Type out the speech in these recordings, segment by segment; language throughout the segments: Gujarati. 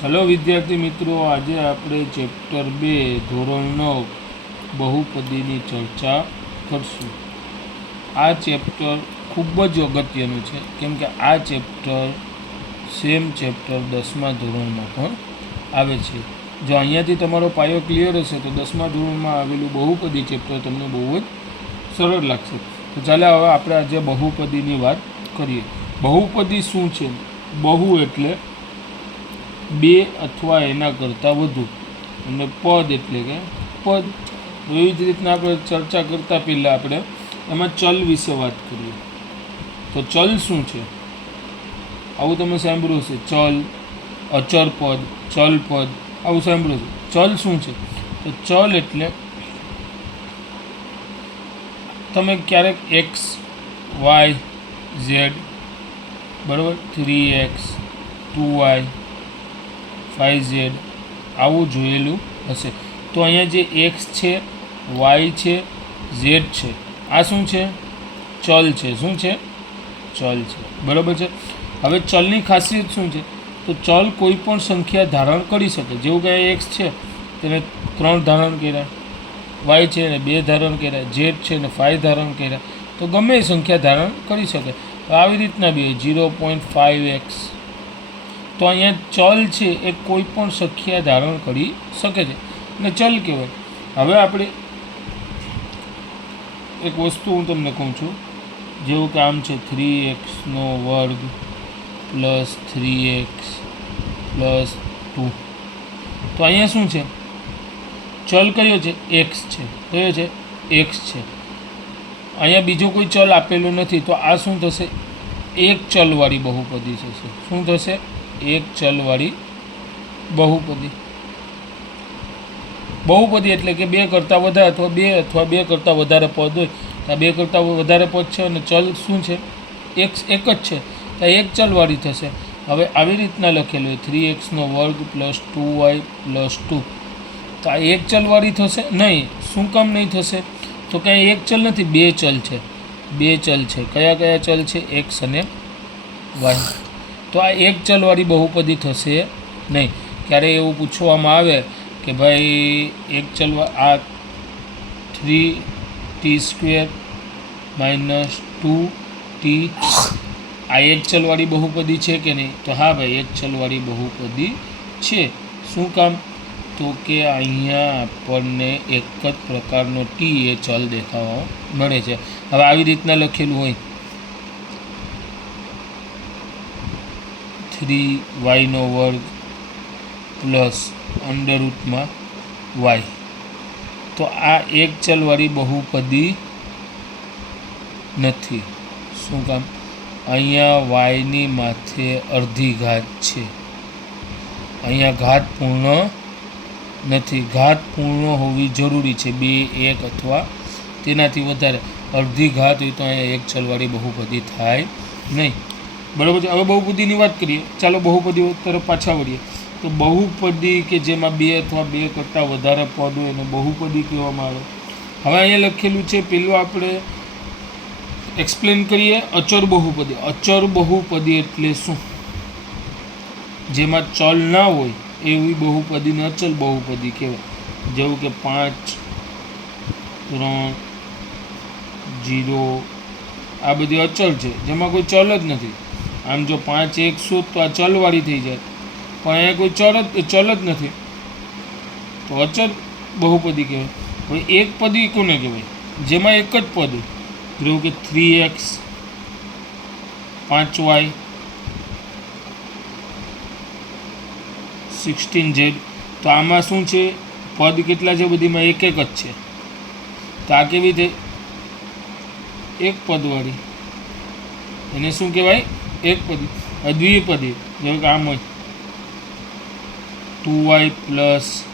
ચલો વિદ્યાર્થી મિત્રો, આજે આપણે ચેપ્ટર બે ધોરણ નવ બહુપદીની ચર્ચા કરશું. આ ચેપ્ટર ખૂબ જ અગત્યનું છે, કેમ કે આ ચેપ્ટર સેમ ચેપ્ટર દસમા ધોરણમાં પણ આવે છે. જો અહીંયાથી તમારો પાયો ક્લિયર હશે, તો દસમા ધોરણમાં આવેલું બહુપદી ચેપ્ટર તમને બહુ જ સરળ લાગશે. તો ચાલે હવે આપણે આજે બહુપદીની વાત કરીએ. બહુપદી શું છે? બહુ એટલે બે અથવા એના કરતાં વધુ. અને પદ એટલે કે પદ. એવી જ રીતના આપણે ચર્ચા કરતાં પહેલાં આપણે એમાં ચલ વિશે વાત કરીએ. તો ચલ શું છે? આવું તમે સાંભળ્યું છે ચલ અચર પદ, ચલ પદ. આવું સાંભળ્યું છે ચલ શું છે? તો ચલ એટલે તમે ક્યારેક એક્સ વાય ઝેડ બરાબર? Three X two Y five Z આવું જોયેલું હશે. તો અહીંયા જે એક્સ છે વાય છે ઝેડ છે, આ શું છે? ચલ છે. શું છે? ચલ છે. બરાબર છે? હવે ચલની ખાસિયત શું છે? તો ચલ કોઈ પણ સંખ્યા ધારણ કરી શકે. જેવું કે એક્સ છે, તેને ત્રણ ધારણ કર્યા. વાય છે ને બે ધારણ કર્યા. ઝેડ છે ને ફાઇવ ધારણ કર્યા. તો ગમે એ સંખ્યા ધારણ કરી શકે. આવી રીતના બી ઝીરો પોઈન્ટ ફાઇવ એક્સ તો અહીંયા ચલ છે એ કોઈ પણ સંખ્યા ધારણ કરી શકે છે. ને ચલ કહેવાય. હવે આપણે એક વસ્તુ હું તમને કહું છું. જેવું કે આમ છે થ્રી એક્સનો વર્ગ plus three x plus two તો અહીંયા શું છે? ચલ કયો છે? એક્સ છે. કયો છે? એક્સ છે. અહીંયા બીજો કોઈ ચલ આપેલો નથી. તો આ શું થશે? એક ચલવાળી બહુપદી થશે. શું થશે? એક ચલવાળી બહુપદી. બહુપદી એટલે કે બે કરતાં વધારે અથવા બે અથવા બે કરતાં વધારે પદ હોય. તો આ બે કરતાં વધારે પદ છે અને ચલ શું છે? એક એક જ છે. તો એક ચલવાળી થશે. હવે આવી રીતના લખેલું હોય. થ્રી એક્સનો વર્ગ plus two y plus two તો આ એક ચલવાળી થશે? નહીં. શું કામ નહીં થશે? તો કંઈ એક ચલ નથી, બે ચલ છે. બે ચલ છે. કયા કયા ચલ છે? એક્સ અને વાય તો આ એક ચલવાળી બહુપદી થશે નહીં. ક્યારે એવું પૂછવામાં આવે કે ભાઈ એક ચલવા, આ three t square minus two t આ એક ચલવાળી બહુપદી છે કે નહીં? તો હા ભાઈ, એક ચલવાળી બહુપદી છે. શું કામ? તો કે અહીંયા આપણને એક જ પ્રકારનો ટી એ ચલ દેખાવા મળે છે. હવે આવી રીતના લખેલું હોય થ્રી વાયનો વર્ગ પ્લસ અંડર રૂટમાં વાય તો આ એક ચલવાળી બહુપદી નથી. શું કામ? અહીંયા વાયની માથે અડધી ઘાત છે. અહીંયા ઘાત પૂર્ણ નથી. ઘાત પૂર્ણ હોવી જરૂરી છે. બે, એક અથવા તેનાથી વધારે. અડધી ઘાત હોય તો અહીંયા એક ચલવાળી બહુપદી થાય નહીં. બરાબર છે? હવે બહુપદીની વાત કરીએ. ચાલો બહુપદી તરફ પાછા વળીએ. તો બહુપદી કે જેમાં બે અથવા બે કરતાં વધારે પદ હોય એને બહુપદી કહેવામાં આવે. હવે અહીંયા લખેલું છે, પેલું આપણે એક્સપ્લેન કરીએ, અચર બહુપદી. અચર બહુપદી એટલે શું? જેમાં ચલ ના હોય, એવી બહુપદીને અચલ બહુપદી કહેવાય. જેવું કે પાંચ, ત્રણ, જીરો, આ બધી અચલ છે. જેમાં કોઈ ચલ જ નથી. આમ જો પાંચ એક એકસો તો આ ચલવાળી થઈ જાય. પણ અહીંયા કોઈ ચલ જ ચલ જ નથી. તો અચલ બહુપદી કહેવાય. હવે એક પદી કોને કહેવાય? જેમાં એક જ પદ જેવું કે થ્રી એક્સ પાંચ વાય સિક્સટીન ઝેડ તો આમાં શું છે? પદ કેટલા છે બધીમાં? એક એક જ છે. તો આ કેવી રીતે? એક પદવાળી. એને શું કહેવાય? એક પદી દ્વિપદી જેવું કે આમ હોય ટુ વાય પ્લસ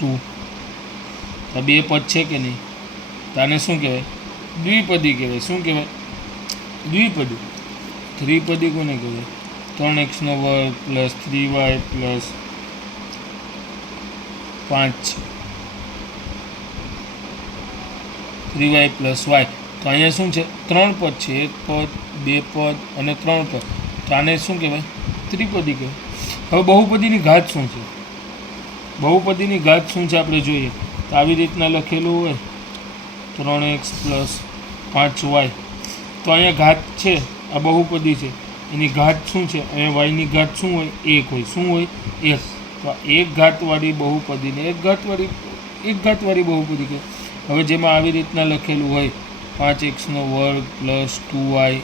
ટુ તો બે પદ છે કે નહીં? તો આને શું કહેવાય? દ્વિપદી કહેવાય. શું કહેવાય? દ્વિપદી ત્રિપદી કોને કહેવાય? ત્રણ એક્સનો વર્ગ પ્લસ થ્રી વાય પ્લસ પાંચ. Three y plus y. તો અહીંયા શું છે? ત્રણ પદ છે. એક પદ, બે પદ અને ત્રણ પદ. તો આને શું કહેવાય? ત્રિપદી કહેવાય. હવે બહુપદીની ઘાત શું છે? બહુપદીની ઘાત શું છે આપણે જોઈએ? તો આવી રીતના લખેલું હોય. ત્રણ એક્સ પ્લસ પાંચ વાય. તો અહીંયા ઘાત છે. આ બહુપદી છે. એની ઘાત શું છે? અહીંયા વાયની ઘાત શું હોય? એક હોય. શું હોય? એક. તો આ એક ઘાતવાળી બહુપદીને એક ઘાતવાળી એક ઘાતવાળી બહુપદી કહે હવે જેમાં આવી રીતના લખેલું હોય પાંચ એક્સનો વર્ગ plus two y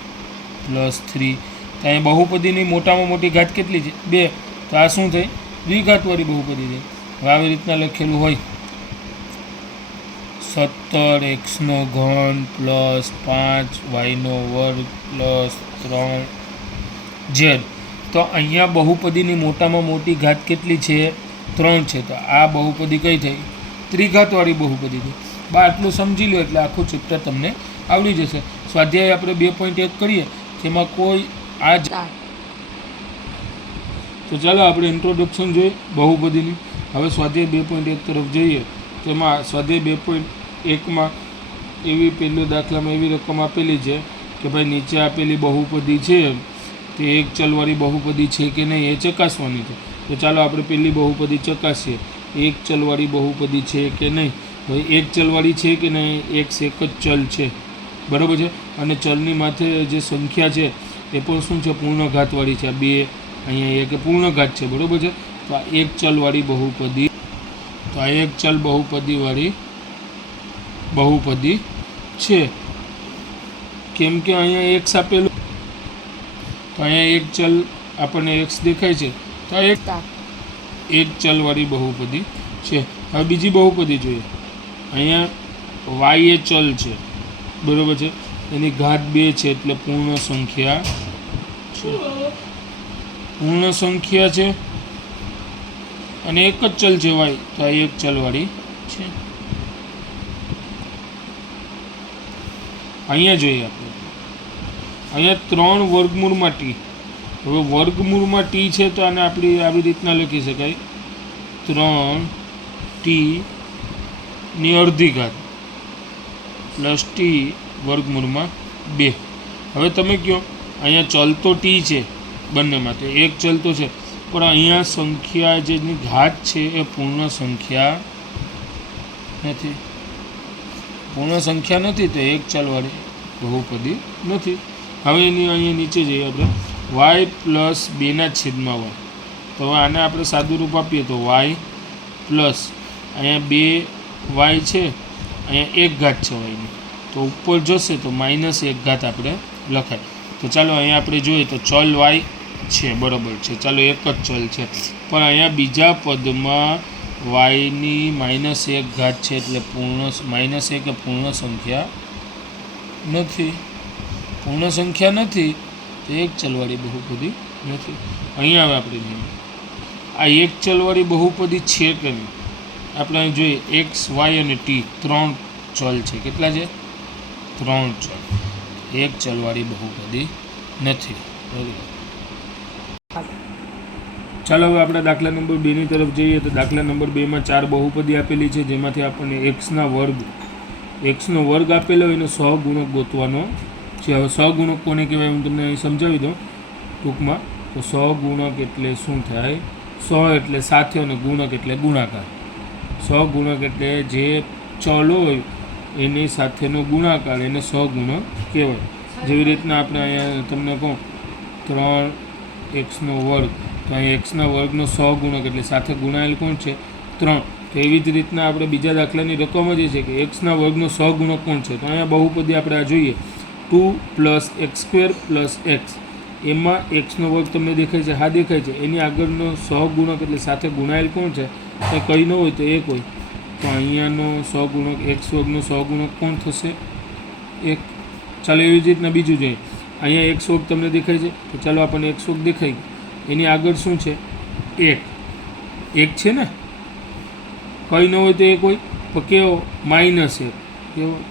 plus three. તો અહીંયા બહુપદીની મોટામાં મોટી ઘાત કેટલી છે? બે. તો આ શું થઈ? દ્વિઘાતવાળી બહુપદી થઈ હવે આવી રીતના લખેલું હોય. સત્તર એક્સનો ઘન પ્લસ પાંચ વાયનો વર્ગ પ્લસ ત્રણ ઝેડ તો અહીંયા બહુપદીની મોટામાં મોટી ઘાત કેટલી છે? ત્રણ છે. તો આ બહુપદી કઈ થઈ? ત્રિઘાતવાળી બહુપદી થઈ બા આટલું સમજી લો એટલે આખું ચિત્ર તમને આવડી જશે. સ્વાધ્યાય આપણે બે પોઈન્ટ એક કરીએ તેમાં કોઈ આ જ તો ચાલો આપણે ઇન્ટ્રોડક્શન જોઈએ બહુપદીની. હવે સ્વાધ્યાય બે પોઈન્ટ એક તરફ જઈએ તેમાં સ્વાધ્યાય બે પોઈન્ટ એકમાં એવી પહેલો દાખલામાં એવી રકમ આપેલી છે કે ભાઈ નીચે આપેલી બહુપદી છે તે એક ચલવાળી બહુપદી છે કે નહીં એ ચકાસવાની છે. તો ચાલો આપણે પહેલી બહુપદી ચકાસીએ એક ચલવાળી બહુપદી છે કે નહીં? તો એક ચલવાળી છે કે નહીં? એક એક જ ચલ છે. બરાબર છે? અને ચલની માથે જે સંખ્યા છે એ પણ શું છે? પૂર્ણઘાતવાળી છે. આ બે અહીંયા એક પૂર્ણઘાત છે. બરાબર છે? તો આ એક ચલવાળી બહુપદી તો આ એક ચલ બહુપદીવાળી બહુપદી છે. કેમ કે અહીંયા એક્સ આપેલું તો અહીંયા એક ચલ આપણને એક્સ દેખાય છે. તો એક એક ચલવાળી બહુપદી છે. હવે બીજી બહુપદી જોઈએ. અહીંયા વાય ચલ છે. બરાબર છે? એની ઘાત બે છે એટલે પૂર્ણ સંખ્યા છે. પૂર્ણ સંખ્યા છે અને એક જ ચલ છે વાય. તો આ એક ચલવાળી છે. અહીંયા જોઈએ આપણે. અહીંયા ત્રણ વર્ગમૂળમાં ટી. હવે વર્ગમૂળમાં ટી છે તો આને આપણી, આવી રીતના લખી શકાય. ત્રણ ટી ની અડધી ઘાત. પ્લસ ટી વર્ગમૂળમાં બે. હવે તમે કહો, અહીંયા ચલતો ટી છે બંનેમાં તો એક ચલતો છે. પણ અહીંયા સંખ્યા જેની ઘાત છે એ પૂર્ણ સંખ્યા નથી. પૂર્ણ સંખ્યા નથી તો એક ચલવાળી બહુપદી નથી. હવે એની અહીંયા નીચે જઈએ આપણે. વાય પ્લસ બેના છેદમાં વાય. તો આને આપણે સાદું રૂપ આપીએ તો વાય પ્લસ. અહીંયા બે વાય છે, અહીંયા એક ઘાત છે વાયની. તો ઉપર જશે તો માઇનસ એક ઘાત આપણે લખાય. તો ચાલો અહીંયા આપણે જોઈએ તો ચલ વાય છે, બરાબર છે. ચાલો એક જ ચલ છે. પણ અહીંયા બીજા પદમાં વાયની માઇનસ એક ઘાત છે એટલે પૂર્ણ માઇનસ એક પૂર્ણ સંખ્યા નથી. પૂર્ણ સંખ્યા નથી, તો એક ચલવાળી બહુપદી નથી. અહીંયા હવે આપણે આ એક ચલવાળી બહુપદી છે કે નહીં? આપણે અહીં જોઈએ એક્સ વાય અને ટી ત્રણ ચલ છે. કેટલા છે? ત્રણ ચલ. એક ચલવાળી બહુપદી નથી. બરાબર ચાલો હવે આપણે દાખલા નંબર બેની તરફ જઈએ તો દાખલા નંબર બેમાં ચાર બહુપદી આપેલી છે. જેમાંથી આપણને એક્સના વર્ગ એક્સનો વર્ગ આપેલો એનો સહગુણક ગોતવાનો છે. હવે સહગુણક કોને કહેવાય? હું તમને અહીં સમજાવી દઉં ટૂંકમાં. તો સહગુણક એટલે શું થાય? સ એટલે સાથે અને ગુણક એટલે ગુણાકાર. સહગુણક એટલે જે ચલો હોય, એની સાથેનો ગુણાકાર, એને સહગુણક કહેવાય. જેવી રીતના આપણે અહીંયા તમને કહું, ત્રણ એક્સનો વર્ગ, તો અહીં એક્સના વર્ગનો સહગુણક એટલે સાથે ગુણાયેલ કોણ છે? ત્રણ. તો એવી જ રીતના આપણે બીજા દાખલાની રકમ જ છે કે એક્સના વર્ગનો સહગુણક કોણ છે? તો અહીંયા બહુપદી આપણે આ જોઈએ. Two plus x square plus x. એમાં એક્સનો વર્ગ તમને દેખાય છે, હા દેખાય છે. એની આગળનો સહગુણક એટલે સાથે ગુણાયેલ કોણ છે? એ કંઈ ન હોય તો એક હોય. તો અહીંયાનો સો ગુણક એક એક્સ વર્ગનો સહગુણક કોણ થશે? એક. ચાલો એવી જ રીતના બીજું જોઈએ. અહીંયા એક શોક તમને દેખાય છે. તો ચાલો આપણને એક શોક દેખાય. એની આગળ શું છે? એક. એક છે ને? કંઈ ન હોય તો એક હોય. તો કેવો? માઇનસ એક. કેવો?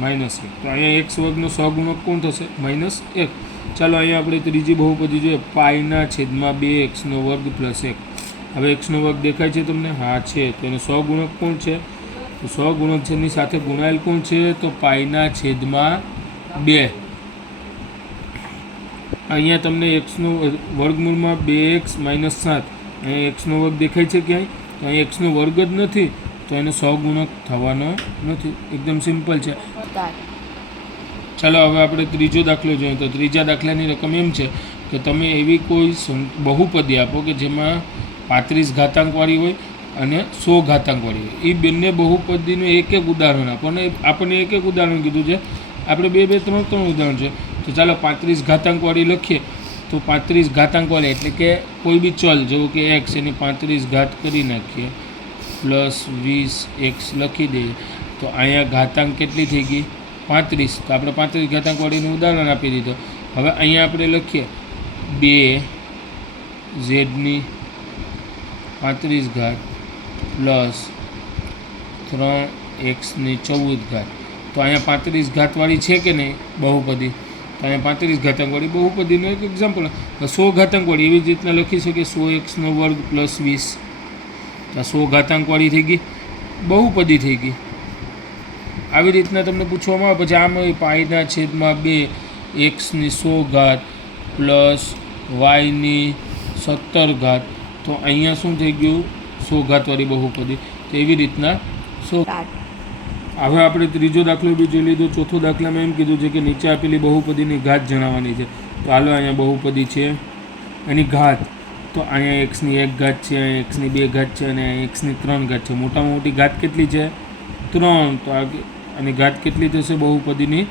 માઇનસ એક. તો અહીંયા એક સ્વગનો સો ગુણક કોણ થશે? માઇનસ એક. ચાલો અહીંયા આપણે ત્રીજી બહુપદી જોઈએ. પાયના છેદમાં બે એક્સનો વર્ગ પ્લસ એક. હવે એક્સનો વર્ગ દેખાય છે તમને? હા, છે. તો એનો સહગુણક કોણ છે? તો સહગુણક છે એની સાથે ગુણાયેલ કોણ છે? તો પાઈના છેદમાં બે. અહીંયા તમને એક્સનો વર્ગમૂળમાં બે એક્સ માઇનસ સાત. અહીંયા એક્સનો વર્ગ દેખાય છે ક્યાંય? તો અહીં એક્સનો વર્ગ જ નથી. તો એને સો ગુણક થવાનો નથી. એકદમ સિમ્પલ છે. ચાલો, હવે આપણે ત્રીજો દાખલો જોઈએ. તો ત્રીજા દાખલાની રકમ એમ છે કે તમે એવી કોઈ બહુપદી આપો કે જેમાં પાંત્રીસ ઘાતાંકવાળી હોય અને સો ઘાતાંકવાળી હોય. એ બંને બહુપદીનું એક એક ઉદાહરણ આપણને આપણને એક એક ઉદાહરણ કીધું છે. આપણે બે બે ત્રણ ત્રણ ઉદાહરણ છે. તો ચાલો પાંત્રીસ ઘાતાંકવાળી લખીએ. તો પાંત્રીસ ઘાતાંકવાળી એટલે કે કોઈ બી ચલ, જેવું કે એક્સ એની પાંત્રીસ ઘાત કરી નાખીએ. પ્લસ વીસ એક્સ લખી દઈએ. તો અહીંયા ઘાતાંક કેટલી થઈ ગઈ? પાંત્રીસ. તો આપણે પાંત્રીસ ઘાતાંકવાળીનું ઉદાહરણ આપી દીધું. હવે અહીંયા આપણે લખીએ. બે ઝેડની પાંત્રીસ ઘાત પ્લસ ત્રણ એક્સની ચૌદ ઘાત. તો અહીંયા પાંત્રીસ ઘાતવાળી છે કે નહીં? બહુપદી. તો અહીંયા પાંત્રીસ ઘાતકવાળી બહુપદીનું એક એક્ઝામ્પલ સો ઘાતકવાળી એવી જ રીતના લખી શકીએ. સો એક્સનો વર્ગ પ્લસ વીસ. તો સો ઘાતાંકવાળી થઈ ગઈ. બહુપદી થઈ ગઈ. આવી રીતના તમને પૂછવામાં આવે. પછી આમ પાયના છેદમાં બે એક્સની સો ઘાત પ્લસ વાયની સત્તર ઘાત. તો અહીંયા શું થઈ ગયું? સો ઘાતવાળી બહુપદી. તો એવી રીતના સો હવે આપણે ત્રીજો દાખલો બી જોઈ લીધો. ચોથો દાખલામાં એમ કીધું છે કે નીચે આપેલી બહુપદીની ઘાત જણાવવાની છે. તો હાલો અહીંયા બહુપદી છે. એની ઘાત. તો અહીંયા એક્સની એક ઘાત છે અહીંયા એક્સની બે ઘાત છે અને અહીંયા એક્સની ત્રણ ઘાત છે. મોટામાં મોટી ઘાત કેટલી છે? ત્રણ. તો આ અને ઘાત કેટલી થશે બહુપદીની?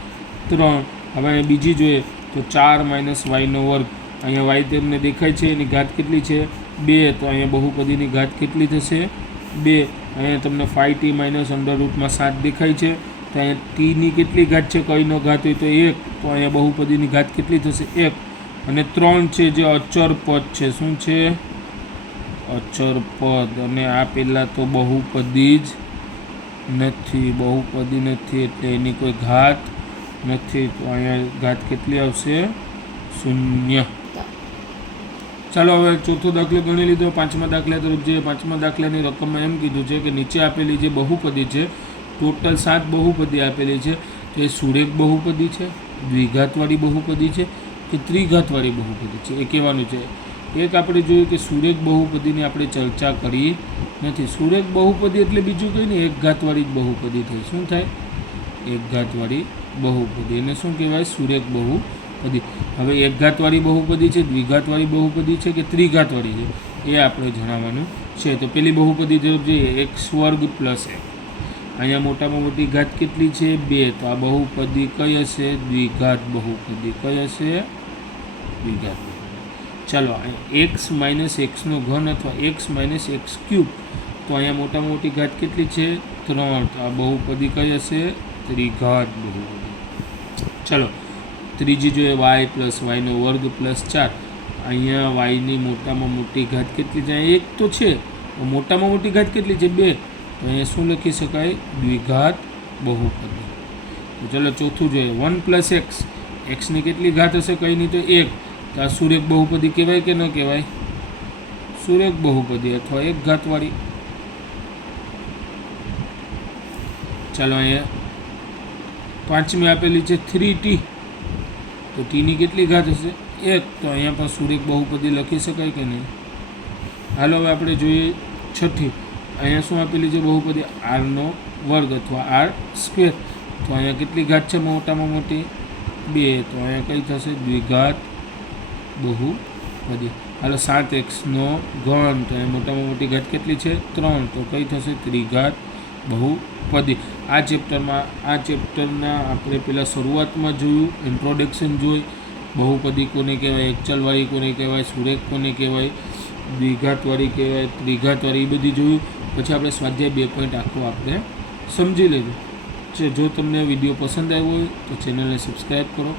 ત્રણ. હવે અહીંયા બીજી જોઈએ. તો ચાર માઇનસ વાયનો વર્ગ. અહીંયા વાય તેમને દેખાય છે, એની ઘાત કેટલી છે? બે, તો અહીંયા બહુપદીની ઘાત કેટલી થશે? બે, અહીંયા તમને ફાઇવ ટી માઇનસ અંડર રૂટમાં સાત દેખાય છે. તો અહીંયા ટીની કેટલી ઘાત છે? કઈનો ઘાત હોય તો એક. તો અહીંયા બહુપદીની ઘાત કેટલી થશે? એક. અને ત્રણ છે જે અચર પદ છે. શું છે? અચર પદ. અને આ પહેલાં તો બહુપદી જ નથી. બહુપદી નથી એટલે એની કોઈ ઘાત નથી. તો અહીંયા ઘાત કેટલી આવશે? શૂન્ય. ચાલો હવે ચોથો દાખલો ગણી લીધો, પાંચમા દાખલા તરફ જઈએ. પાંચમા દાખલાની રકમમાં એમ કીધું છે કે નીચે આપેલી જે બહુપદી છે, ટોટલ સાત બહુપદી આપેલી છે. તો એ સુરેખ બહુપદી છે, દ્વિઘાતવાળી બહુપદી છે કે ત્રિઘાતવાળી બહુપદી છે? એ કહેવાનું છે. એક આપણે જોયું કે સુરેખ બહુપદીની આપણે ચર્ચા કરી નથી. સુરેખ બહુપદી એટલે બીજું કંઈ નહીં એક ઘાતવાળી જ બહુપદી થઈ. શું થાય? એક ઘાતવાળી બહુપદી. એને શું કહેવાય? સુરેખ બહુપદી હવે એકઘાતવાળી બહુપદી છે, દ્વિઘાતવાળી બહુપદી છે કે ત્રિઘાતવાળી છે? એ આપણે જણાવવાનું છે. તો પેલી બહુપદી તરફ જોઈએ એક સ્વર્ગ પ્લસ એક. અહીંયા મોટામાં મોટી ઘાત કેટલી છે? બે. તો આ બહુપદી કઈ હશે? દ્વિઘાત બહુપદી કઈ હશે? દ્વિઘાત ચાલો એક્સ માઇનસ એક્સનો ઘન અથવા એક્સ માઇનસ એક્સ ક્યુબ તો અહીંયા મોટામાં મોટી ઘાત કેટલી છે? ત્રણ. તો આ બહુપદી કઈ હશે? ત્રિઘાત બહુપદી. ચલો ત્રીજી જોઈએ વાય પ્લસ વાયનો વર્ગ પ્લસ ચાર. અહીંયા વાયની મોટામાં મોટી ઘાત કેટલી છે? એક તો છે. મોટામાં મોટી ઘાત કેટલી છે? બે. તો અહીંયા શું લખી શકાય? દ્વિઘાત બહુપદી. તો ચલો ચોથું જોઈએ. One plus x. એક્સની કેટલી ઘાત હશે કંઈ નહીં તો એક. તો આ સુરેખ બહુપદી કહેવાય કે ન કહેવાય? સુરેખ બહુપદી અથવા એક ઘાતવાળી. ચાલો અહીંયા પાંચમી આપેલી છે થ્રી ટી. તો ટીની કેટલી ઘાત હશે? એક તો અહીંયા પણ સુરેખ બહુપદી લખી શકાય કે નહીં? હાલો, હવે આપણે જોઈએ છઠ્ઠી. અહીંયા શું આપેલી છે બહુપદી? આરનો વર્ગ અથવા આર સ્ક્વેર. તો અહીંયા કેટલી ઘાત છે મોટામાં મોટી? બે. તો અહીંયા કઈ થશે? દ્વિઘાત બહુપદી. હાલો, સાત એક્સનો ઘન. તો અહીંયા મોટામાં મોટી ઘાત કેટલી છે? ત્રણ. તો કઈ થશે? ત્રિઘાત બહુપદી આ ચેપ્ટરમાં, આ ચેપ્ટરના આપણે પહેલાં શરૂઆતમાં જોયું ઇન્ટ્રોડક્શન જોઈ. બહુપદી કોને કહેવાય, એકચલવાળી કોને કહેવાય, સુરેખ કોને કહેવાય, દ્વિઘાતવાળી કહેવાય, ત્રિઘાતવાળી, એ બધી જોયું. પછી આપણે સ્વાધ્યાય બે પોઈન્ટ આખું આપણે સમજી લેજો. જો તમને વીડિયો પસંદ આવ્યો હોય તો ચેનલને સબસ્ક્રાઈબ કરો.